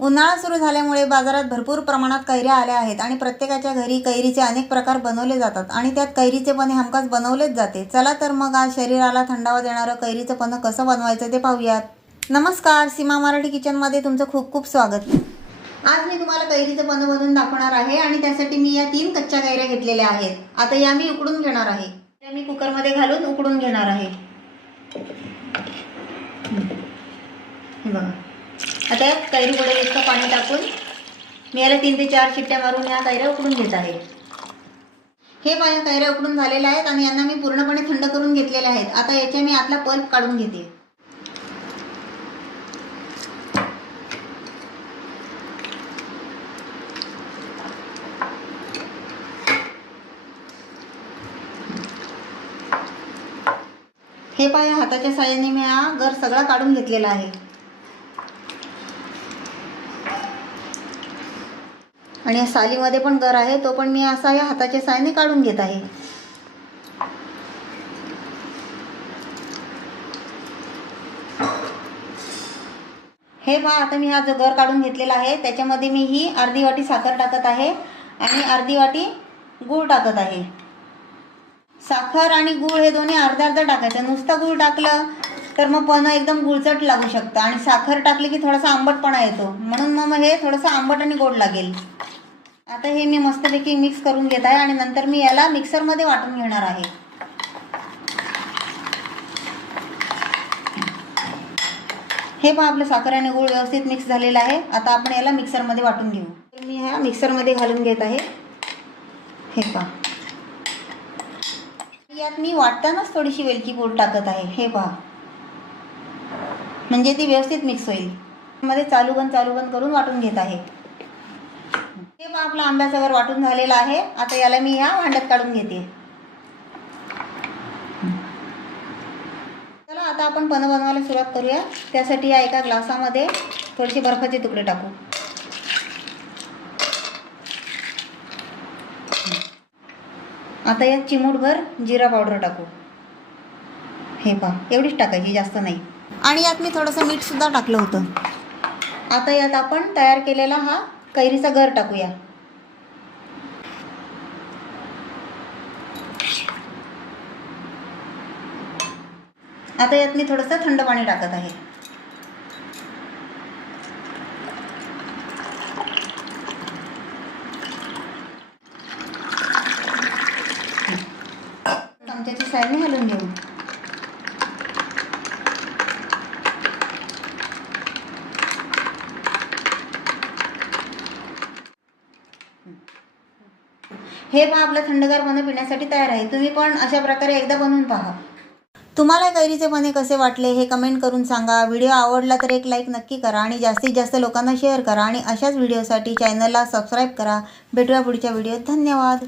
उन्हाळा सुरू झाल्यामुळे बाजारात भरपूर प्रमाणात कैऱ्या आल्या आहेत आणि प्रत्येकाच्या घरी कैरीचे अनेक प्रकार बनवले जातात आणि त्यात कैरीचे पन्हे हमखास बनवलेच जाते। चला तर मग आज शरीराला थंडावा देणारं कैरीचं पन्हं कसं बनवायचं ते पाहूयात। नमस्कार, सीमा मराठी किचनमध्ये तुमचं खूप खूप स्वागत। आज मी तुम्हाला कैरीचं पन्हं बनवून दाखवणार आहे आणि त्यासाठी मी या 3 कच्च्या कैऱ्या घेतलेल्या आहेत। आता या मी उकडून घेणार आहे। या मी कुकरमध्ये घालून उकडून घेणार आहे। हे बघा, आता यात कैरी बुडेल इतकं पाणी टाकून मी याला 3 ते 4 शिट्ट्या मारून या कैऱ्या उकडून घेत आहे। हे पाया कैऱ्या उकडून झालेल्या आहेत आणि यांना मी पूर्णपणे थंड करून घेतलेल्या आहेत। आता याच्या मी आतला पल्प काढून घेते। हे पाया हाताच्या साहाय्याने मी हा गर सगळा काढून घेतलेला आहे आणि या सालीमध्ये पण गर आहे, तो पण मी असा या हाताच्या साहाय्याने काढून घेत आहे। हे पहा, आता मी हा जो गर काढून घेतलेला आहे त्याच्यामध्ये मी ही अर्धी वाटी साखर टाकत आहे आणि अर्धी वाटी गूळ टाकत आहे। साखर आणि गूळ हे दोन्ही अर्धा अर्धा टाकायचं। नुसतं गूळ टाकलं तर मग पन्हं एकदम गुळचट लागू शकतं आणि साखर टाकली की थोडासा आंबटपणा येतो, म्हणून मग हे थोडंसं आंबट आणि गोड लागेल। आता हे मी मस्तपैकी मिक्स करून घेत आहे आणि नंतर मी याला मिक्सरमध्ये वाटून घेणार आहे। हे पहा, आपलं साखर आणि गूळ व्यवस्थित मिक्स झालेला आहे। आता आपण याला मिक्सरमध्ये वाटून घेऊ। तर मी ह्या मिक्सरमध्ये घालून घेत आहे। हे पहा, यात मी वाटतानाच थोडीशी वेलची पूड टाकत आहे। हे पहा, म्हणजे ती व्यवस्थित मिक्स होईल। मध्ये चालू बंद करून वाटून घेत आहे। हे पहा, आपला आंब्याचा गर वाटून झालेला आहे। आता याला मी या भांड्यात काढून घेते। चला आता आपण पन्हं बनवायला सुरुवात करूया। त्यासाठी या एका ग्लासामध्ये थोडेसे बर्फाचे तुकडे टाकू। आता यात चिमूटभर जिरा पावडर टाकू। हे पहा, एवढीच टाकायची, जास्त नाही। आणि यात मी थोडंसं मीठ सुद्धा टाकलं होतं। आता यात आपण तयार केलेला हा कैरीचा गर टाकूया। आता यात मी थोडंसं थंड पाणी टाकत आहे। चमच्याची साहाय्याने हलवून घेऊ। हे पहा, आपलं थंडगार पन्हं पिण्यासाठी तयार आहे। तुम्ही पण अशा प्रकारे एकदा बनवून पहा। तुम्हाला कैरीचे पन्हे कसे वाटले हे कमेंट करून सांगा। व्हिडिओ आवडला तर एक लाईक नक्की करा आणि जास्तीत जास्त लोकांना शेअर करा आणि अशाच व्हिडिओसाठी चॅनलला सबस्क्राईब करा। भेटूया पुढच्या व्हिडिओत। धन्यवाद।